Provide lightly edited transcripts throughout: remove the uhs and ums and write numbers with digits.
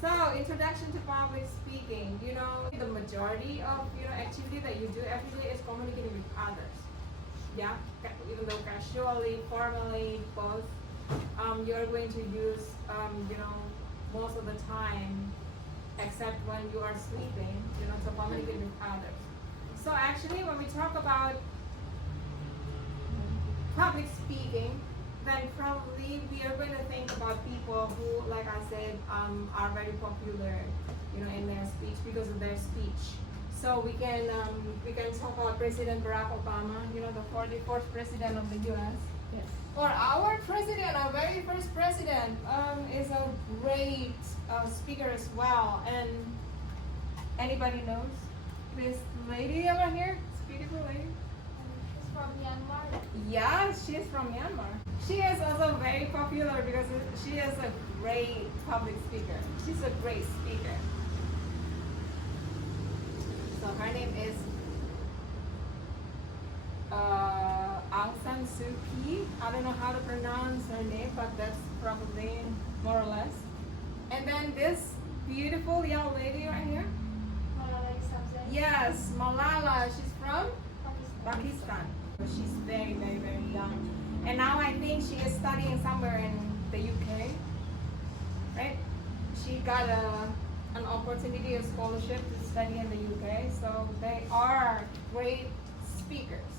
So, introduction to public speaking. The majority of activity that you do every day is communicating with others. Yeah, even though casually, formally, both, you are going to use most of the time, except when you are sleeping, to communicate with others. So actually, when we talk about public speaking, then probably we are going to think about people who, like I said, are very popular, in their speech because of their speech. So we can talk about President Barack Obama, the 44th president of the U.S. Yes. Or our president, our very first president, is a great speaker as well. And anybody knows this lady over here? Beautiful lady. She's from Myanmar. Yeah, she is from Myanmar. She is also very popular because she is a great public speaker. She's a great speaker. So her name is Aung San Suu Kyi. I don't know how to pronounce her name, but that's probably more or less. And then this beautiful young lady right here. Yes, Malala. She's from Pakistan. She's very, very, very young. And now I think she is studying somewhere in the UK. Right? She got an opportunity, a scholarship to study in the UK. So they are great speakers.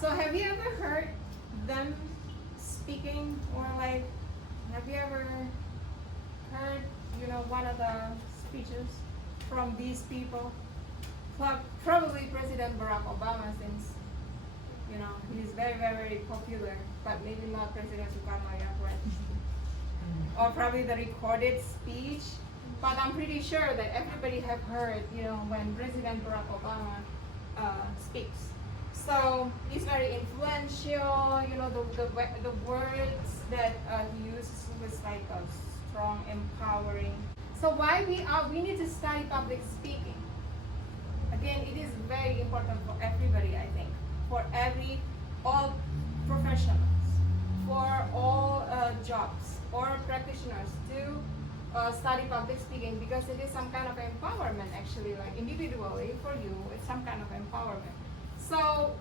So have you ever heard them speaking, or like, have you ever heard, one of the speeches from these people? Probably President Barack Obama, since he's very, very, very popular, but maybe not President Sukarno yet. Or probably the recorded speech. But I'm pretty sure that everybody have heard, when President Barack Obama speaks. So he's very influential. The words that he uses was like a strong, empowering. So why we need to study public speaking? Again, it is very important for everybody, I think, for all professionals, for all jobs or practitioners to study public speaking, because it is some kind of empowerment, actually, like individually for you, it's some kind of empowerment. So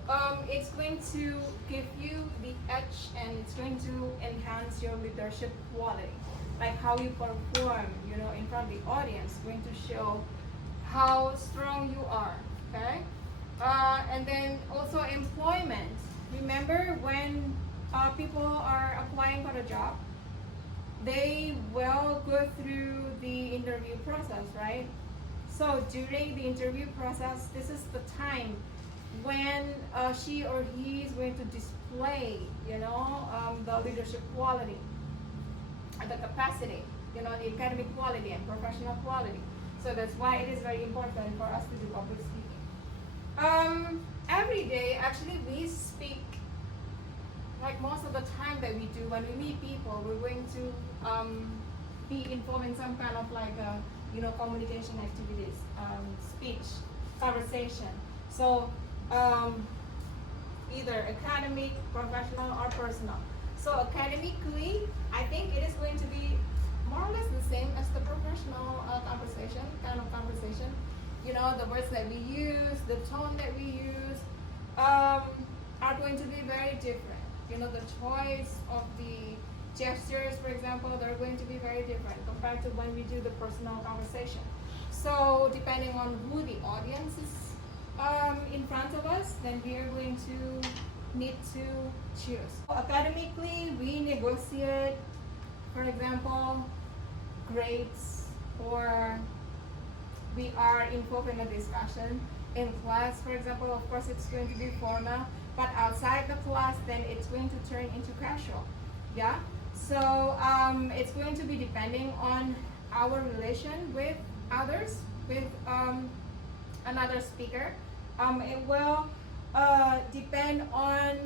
it's going to give you the edge, and it's going to enhance your leadership quality, like how you perform, in front of the audience, going to show how strong you are, okay? And then also employment. Remember when people are applying for a job, they will go through the interview process, right? So during the interview process, this is the time when she or he is going to display, the leadership quality, and the capacity, the academic quality and professional quality. So that's why it is very important for us to do public speaking. Every day, actually, we speak, like most of the time that we do when we meet people, we're going to be involved in some kind of like, communication activities, speech, conversation. So either academic, professional, or personal. So academically, I think it is going to be more or less the same as the professional kind of conversation. The words that we use, the tone that we use are going to be very different. The choice of the gestures, for example, they're going to be very different compared to when we do the personal conversation. So depending on who the audience is in front of us, then we are going to need to choose. Academically, we negotiate, for example, grades, or we are involved in a discussion. In class, for example, of course, it's going to be formal, but outside the class, then it's going to turn into casual. Yeah? So it's going to be depending on our relation with others, with another speaker. It will depend on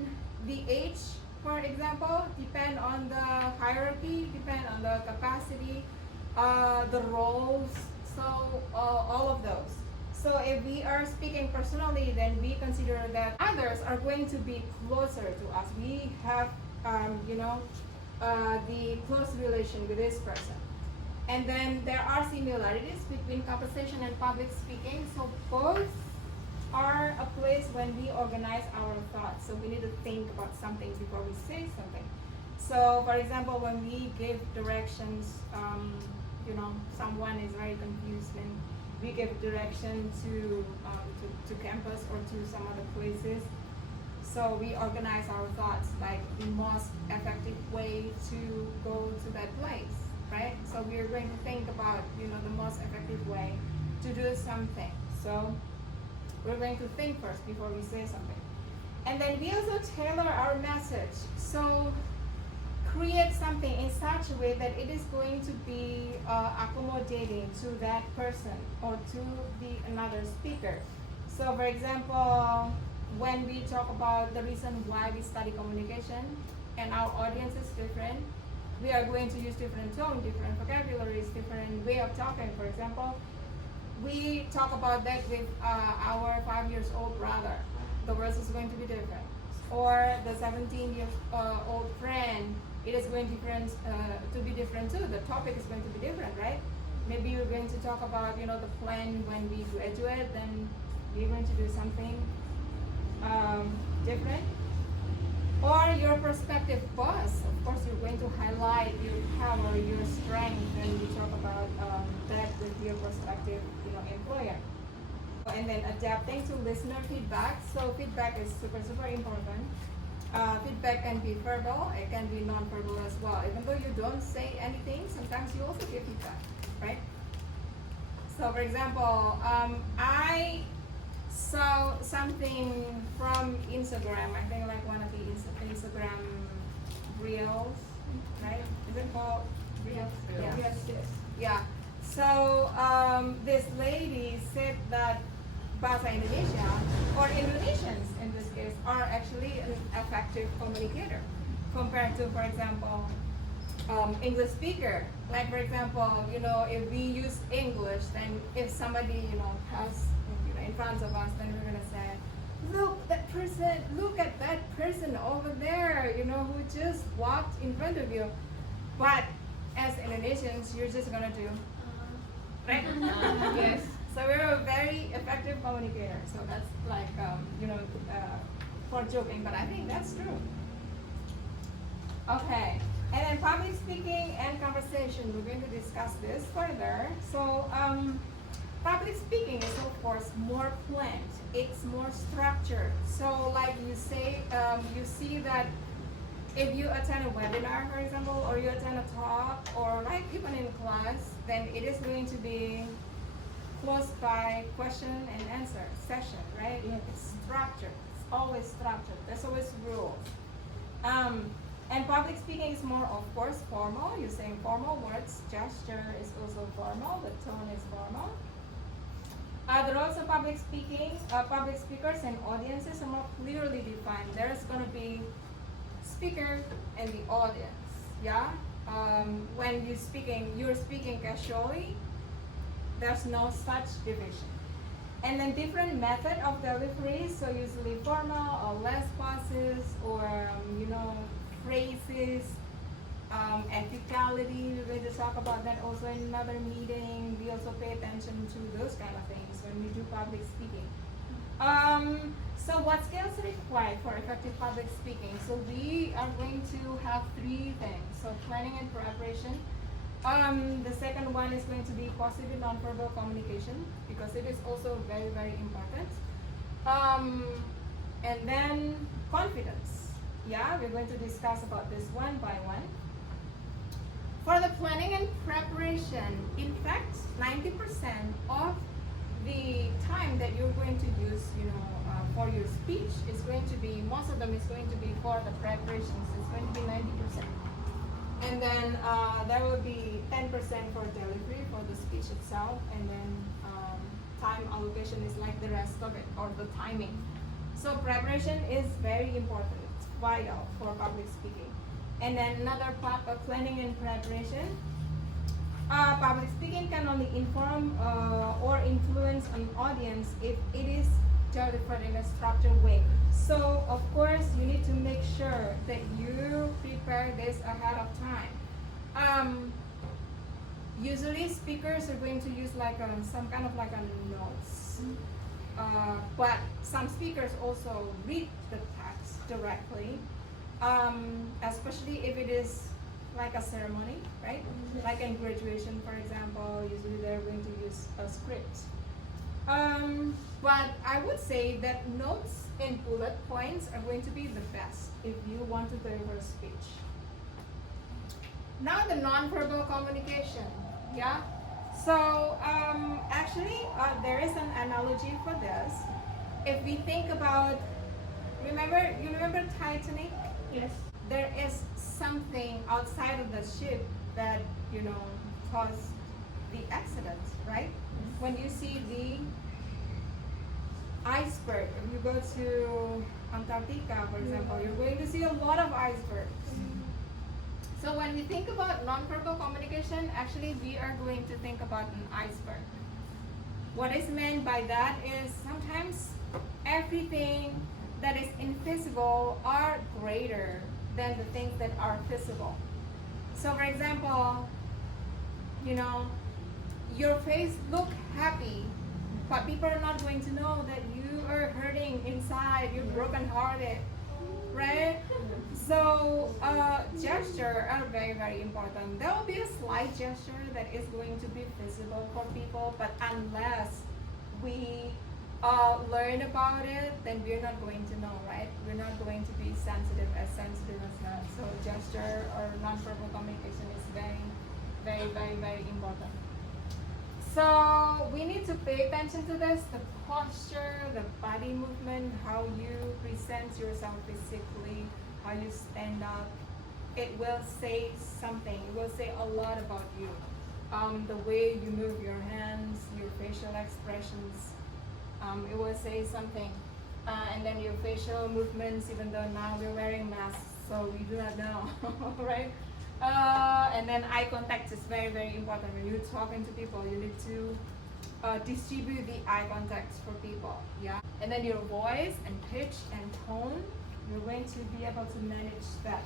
the age, for example, depend on the hierarchy, depend on the capacity, the roles, so all of those. So if we are speaking personally, then we consider that others are going to be closer to us. We have, the close relation with this person. And then there are similarities between conversation and public speaking. So both are a place when we organize our thoughts. So we need to think about something before we say something. So for example, when we give directions, someone is very confused and we give direction to campus or to some other places. So we organize our thoughts like the most effective way to go to that place, right? So we're going to think about, the most effective way to do something. So we're going to think first before we say something. And then we also tailor our message. So create something in such a way that it is going to be accommodating to that person or to another speaker. So for example, when we talk about the reason why we study communication and our audience is different, we are going to use different tone, different vocabularies, different way of talking. For example, we talk about that with our 5-year-old brother. The words is going to be different. Or the 17-year-old friend, it is going to be different too. The topic is going to be different, right? Maybe you're going to talk about, the plan when we graduate, then we're going to do something different. Or your prospective boss, of course, you're going to highlight your power, your strength, and you talk about that with your prospective, employer. And then adapting to listener feedback. So feedback is super, super important. Feedback can be verbal, it can be non-verbal as well. Even though you don't say anything, sometimes you also give feedback, right? So for example, I saw something from Instagram, I think like one of the Instagram reels, right? Is it called reels? Yeah. Yes. Yeah. So this lady said that Bahasa Indonesia, or Indonesians in this case, are actually an effective communicator compared to, for example, English speaker. Like for example, if we use English, then if somebody, has, in front of us, then we're gonna say, look at that person over there, who just walked in front of you. But as Indonesians, you're just gonna do, right? Yes. So we're a very effective communicator. So that's like, for joking, but I think that's true. Okay. And then public speaking and conversation, we're going to discuss this further. So public speaking is of course more planned. It's more structured. So like you say, you see that if you attend a webinar, for example, or you attend a talk, or like even in class, then it is going to be closed by question and answer session, right? It's structured. It's always structured. There's always rules. And public speaking is more, of course, formal. You're saying formal words. Gesture is also formal. The tone is formal. The roles of public speakers and audiences are more clearly defined. There's going to be speaker and the audience. Yeah. When you're speaking casually. There's no such division. And then different method of delivery, so usually formal or less pauses or phrases, ethicality. We're going to talk about that also in another meeting. We also pay attention to those kind of things when we do public speaking. So what skills are required for effective public speaking? So we are going to have 3 things. So planning and preparation. The second one is going to be positive nonverbal communication, because it is also very, very important. And then confidence. Yeah, we're going to discuss about this one by one. For the planning and preparation, in fact, 90% of the time that you're going to use, for your speech is going to be, most of them is going to be for the preparations. It's going to be 90%. And then there will be 10% for delivery, for the speech itself, and then time allocation is like the rest of it, or the timing. So preparation is very important. It's vital for public speaking. And then another part of planning and preparation. Public speaking can only inform or influence an audience if it is delivered in a structured way. So of course you need to make sure that you prepare this ahead of time. usually speakers are going to use like some kind of like a notes. But some speakers also read the text directly, especially if it is like a ceremony, right? Like in graduation, for example, usually they're going to use a script. But I would say that notes and bullet points are going to be the best if you want to deliver a speech. Now the nonverbal communication, yeah? So actually there is an analogy for this. If we think about, you remember Titanic? Yes. There is something outside of the ship that, caused the accident, right? When you see the iceberg, if you go to Antarctica, for example, you're going to see a lot of icebergs. So when we think about nonverbal communication, actually we are going to think about an iceberg. What is meant by that is sometimes everything that is invisible are greater than the things that are visible. So for example, your face look happy, but people are not going to know that you are hurting inside, you're brokenhearted, right? So gesture are very, very important. There will be a slight gesture that is going to be visible for people, but unless we learn about it, then we're not going to know, right? We're not going to be sensitive as that. So gesture or nonverbal communication is very, very, very, very important. So we need to pay attention to this, the posture, the body movement, how you present yourself physically, how you stand up. It will say something. It will say a lot about you. The way you move your hands, your facial expressions, it will say something. And then your facial movements, even though now we're wearing masks, so we do not know, right? And then eye contact is very, very important. When you're talking to people, you need to distribute the eye contact for people, yeah? And then your voice and pitch and tone, you're going to be able to manage that.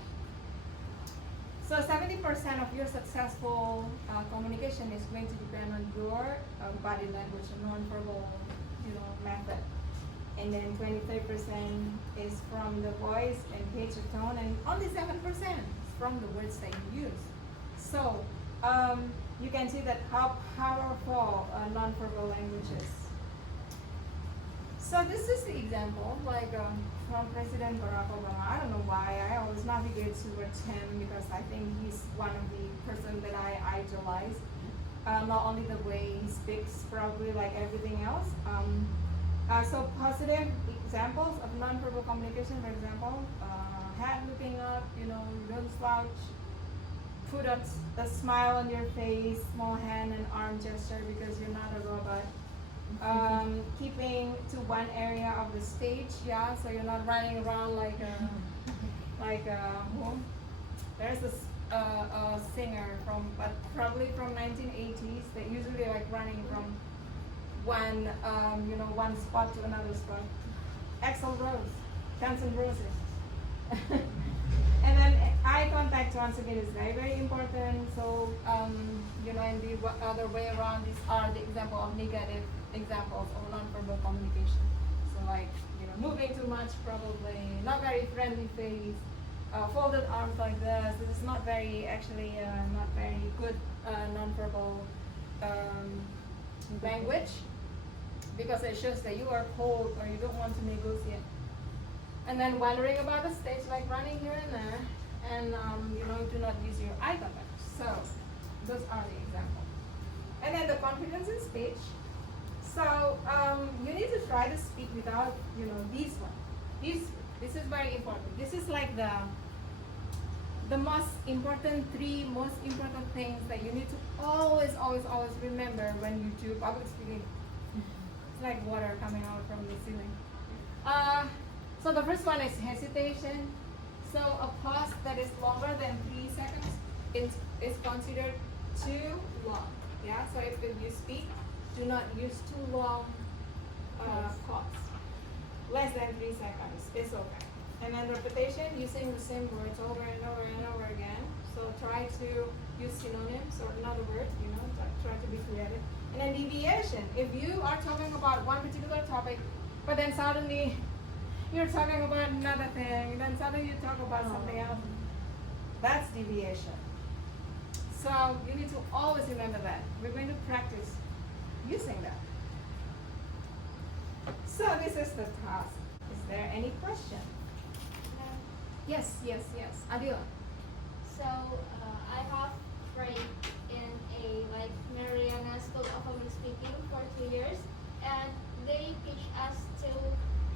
So 70% of your successful communication is going to depend on your body language and nonverbal, method. And then 23% is from the voice and pitch or tone, and only 7% is from the words that you use. So you can see that how powerful nonverbal language is. So this is the example, like from President Barack Obama. I don't know why I always navigate towards him because I think he's one of the person that I idolize. Not only the way he speaks, probably like everything else. So positive examples of nonverbal communication, for example, head looking up, don't slouch, put a smile on your face, small hand and arm gesture because you're not a robot. Keeping to one area of the stage, yeah, so you're not running around like there's a singer but probably from 1980s that usually like running from one one spot to another spot. Axl Rose, Guns N' Roses. And then eye contact once again is very, very important. So and the other way around, these are the example of negative examples of nonverbal communication. So like moving too much, probably not very friendly face, folded arms like this. This is not very not very good nonverbal language, because it shows that you are cold or you don't want to negotiate. And then wandering about the stage, like running here and there, and do not use your eye contact. So those are the examples. And then the confidence in speech. So you need to try to speak without these one. This is very important. This is like the three most important things that you need to always remember when you do public speaking. It's like water coming out from the ceiling. So the first one is hesitation. So a pause that is longer than 3 seconds is considered too long. Yeah. So if you speak, do not use too long pause. Less than 3 seconds is okay. And then repetition, using the same words over and over and over again. So try to use synonyms or another word, be created. And then deviation. If you are talking about one particular topic, but then suddenly you're talking about another thing, then suddenly you talk about something else, that's deviation. So you need to always remember that. We're going to practice using that. So this is the task. Is there any question? Yes. Adila. So I have trained in a like Mariana School of Public Speaking for 2 years, and they teach us to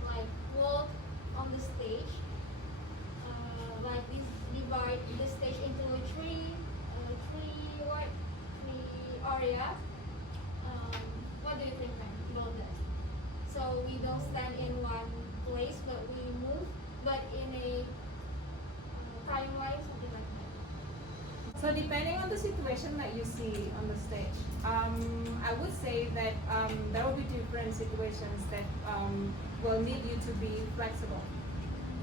like walk on the stage, like this divide the stage into three areas. What do you think, ma'am, about that? So we don't stand in one place, but we move, but in a timeline, something like that. So depending on the situation that you see on the stage, I would say that there will be different situations that will need you to be flexible.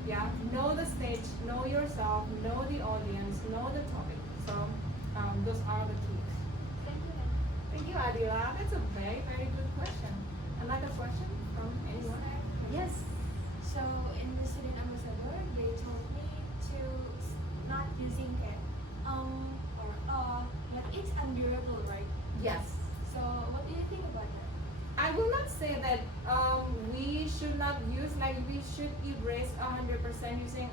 Yeah, know the stage, know yourself, know the audience, know the topic. So those are the keys. Thank you, ma'am. Thank you, Adila. That's a very, very good question. Another question from anyone? Yes. So in the student ambassador, they told me to not using can or but it's unbearable, right? Yes. So what do you think about that? I will not say that we should not use, like we should erase 100% using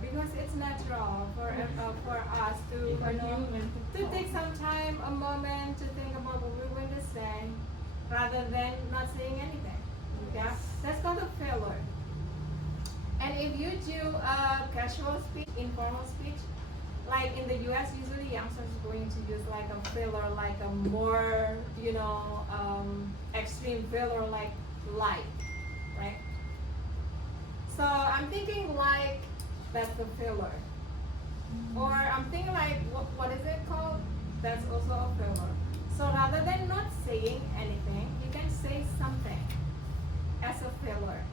because it's natural for us to to take some time, a moment to think about what we're going to say, rather than not saying anything. Yeah, that's called a filler. And if you do casual speech, informal speech, like in the US, usually youngsters are going to use like a filler, like a more, extreme filler, like light, right? So I'm thinking like that's the filler. Or I'm thinking like, what is it called? That's also a filler. So rather than not saying anything, you can say something as a filler.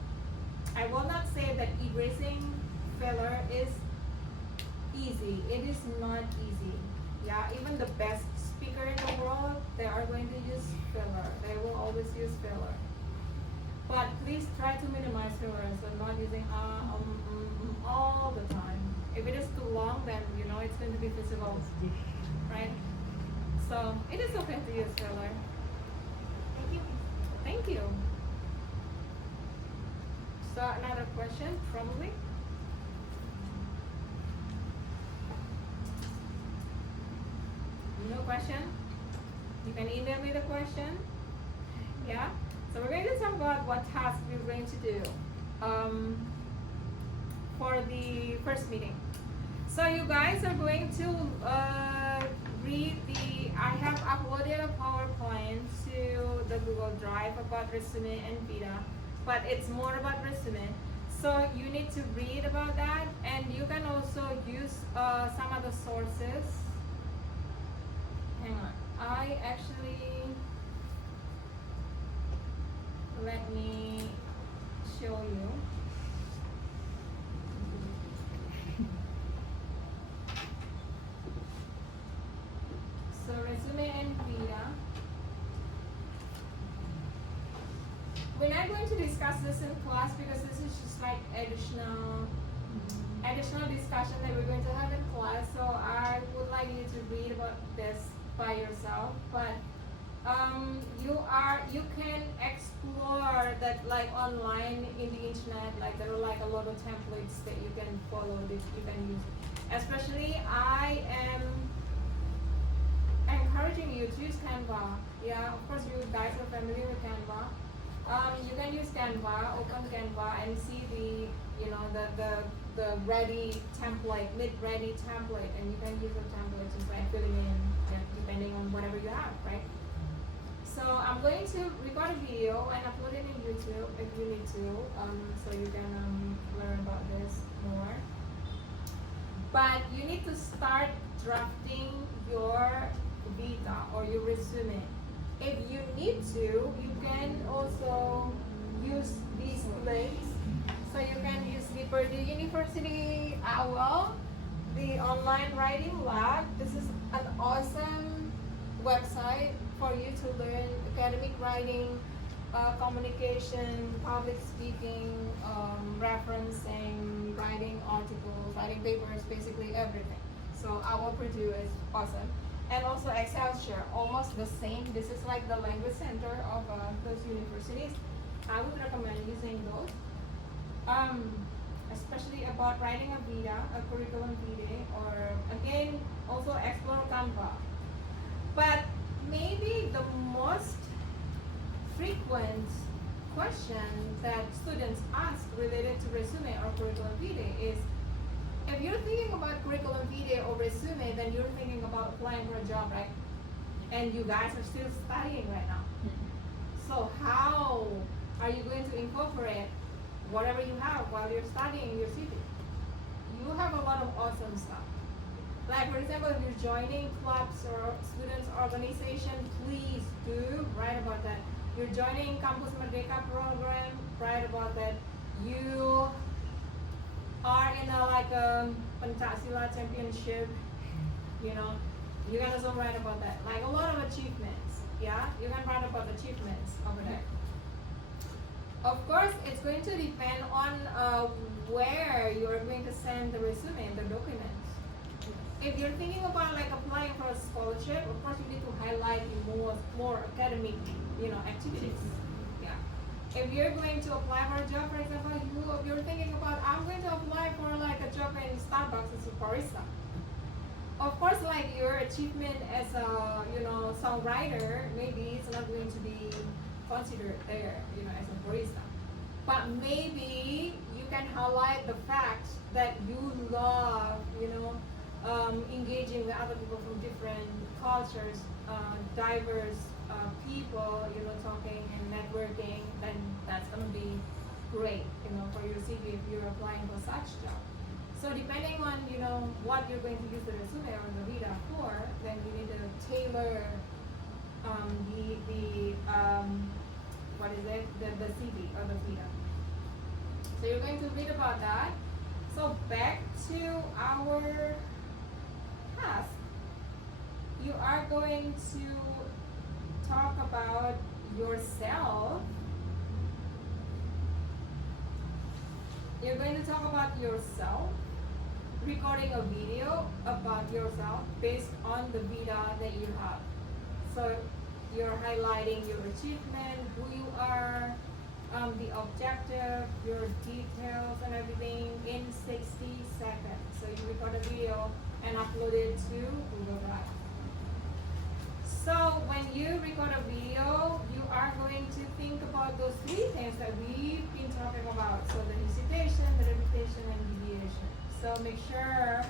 I will not say that erasing filler is easy. It is not easy. Yeah, even the best speaker in the world, they are going to use filler. They will always use filler. But please try to minimize fillers and not using all the time. If it is too long, then it's going to be visible, right? So it is okay to use filler. Thank you. Thank you. So another question, probably. No question? You can email me the question. Yeah? So we're going to talk about what task we're going to do for the first meeting. So you guys are going to read I have uploaded a PowerPoint to the Google Drive about resume and Vita, but it's more about resume. So you need to read about that, and you can also use some other sources. Hang on. I actually, let me show you. So resume and Vita. We're not going to discuss this in class because this is just like additional discussion that we're going to have in class. So I would like you to read about this by yourself, but you can explore that like online in the internet. Like there are like a lot of templates that you can follow, that you can use. Especially I am encouraging you to use Canva. Yeah, of course you guys are familiar with Canva. You can use Canva, open Canva and see the ready template, mid-ready template, and you can use the template just by filling in depending on whatever you have, right? So I'm going to record a video and upload it in YouTube if you need to, so you can learn about this more. But you need to start drafting your Vita or your resume. If you need to, you can also use these links. So you can use the Purdue University OWL, the online writing lab. This is an awesome academic writing, communication, public speaking, referencing, writing articles, writing papers, basically everything. So our Purdue is awesome. And also Excelsior, almost the same. This is like the language center of those universities. I would recommend using those. Especially about writing a vita, a curriculum vitae, or again, also explore Canva. But maybe the most frequent question that students ask related to resume or curriculum vitae is, if you're thinking about curriculum vitae or resume, then you're thinking about applying for a job, right? And you guys are still studying right now. So how are you going to incorporate whatever you have while you're studying in your city? You have a lot of awesome stuff. Like for example, if you're joining clubs or students organization, please do write about that. You're joining Campus Merdeka program, write about that. You are in a like a Pencaksilat championship, you know, you can also write about that. Like a lot of achievements, yeah? You can write about achievements over there. Of course, it's going to depend on where you are going to send the resume and the documents. If you're thinking about like applying for a scholarship, of course you need to highlight more academic, you know, activities. Yeah. If you're going to apply for a job, for example, you're thinking about, I'm going to apply for like a job in Starbucks as a barista. Of course, like your achievement as a, you know, songwriter, maybe it's not going to be considered there, you know, as a barista. But maybe you can highlight the fact that you love, you know, engaging with other people from different cultures, diverse people, you know, talking and networking, then that's gonna be great, you know, for your CV if you're applying for such job. So depending on, you know, what you're going to use the resume or the vita for, then you need to tailor the CV or the vita. So you're going to read about that. So back to our task. You are going to talk about yourself. You're going to talk about yourself, recording a video about yourself based on the vita that you have. So you're highlighting your achievement, who you are, the objective, your details and everything in 60 seconds. So you record a video and upload it to Google Drive. So when you record a video, you are going to think about those three things that we've been talking about. So the hesitation, the repetition, and deviation. So make sure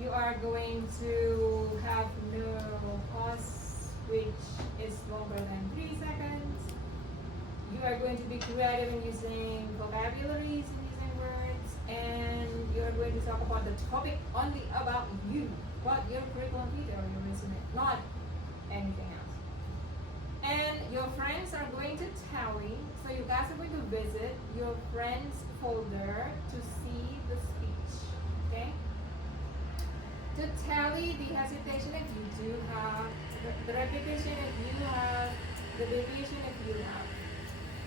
you are going to have no pause, which is longer than 3 seconds. You are going to be creative in using vocabularies and using words, and you are going to talk about the topic only about you, what your curriculum vitae or your resume, not anything else. And your friends are going to tally, so you guys are going to visit your friends folder to see the speech, okay? To tally the hesitation if you do have, the repetition if you have, the deviation if you have.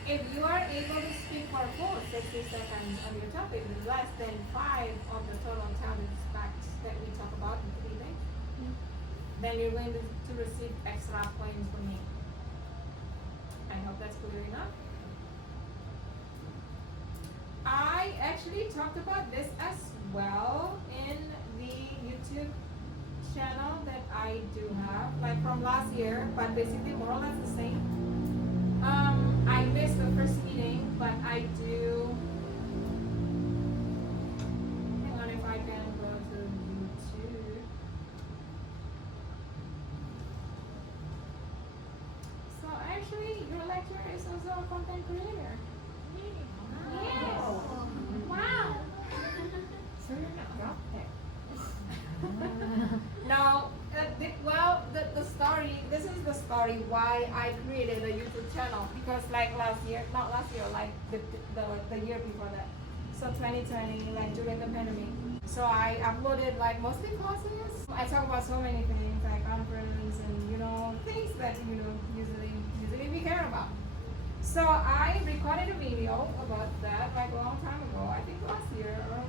If you are able to speak for full 60 seconds on your topic with less than 5 of the total talent facts that we talk about in the evening, then you're going to receive extra points from me. I hope that's clear enough. I actually talked about this as well in the YouTube channel that I do have, like from last year, but basically more or less the same. I missed the first meeting, but I do. Hang on, if I can go to YouTube. So actually, your lecturer is also a content creator. Yes. Wow. So you're not dropped there. No. The story, this is the story why I created a YouTube channel, because like last year, not last year, like the year before that, so 2020, like during the pandemic, so I uploaded like mostly classes. I talk about so many things like conference and, you know, things that, you know, usually So I recorded a video about that like a long time ago. I think last year or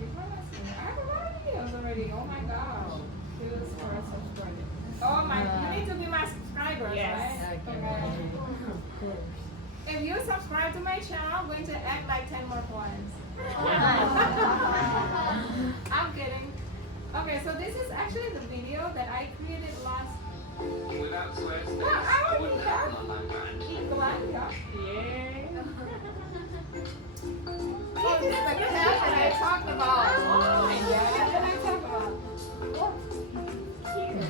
before last year. I have a lot of videos already. Oh my gosh. Feels for subscribing. Oh my, you need to be my subscribers, right? Okay. If you subscribe to my channel, I'm going to add like 10 more points. I'm kidding. Okay, so this is actually the video that I created last. Without sweat, Well, I already have online. iklan, yeah. This is the cat that I talked about. Oh my god, that I talked about. Oh, here.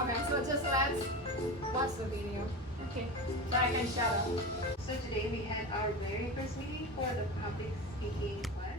Okay, so just let's watch the video. Okay, so I can shut up. So today we had our very first meeting for the public speaking class.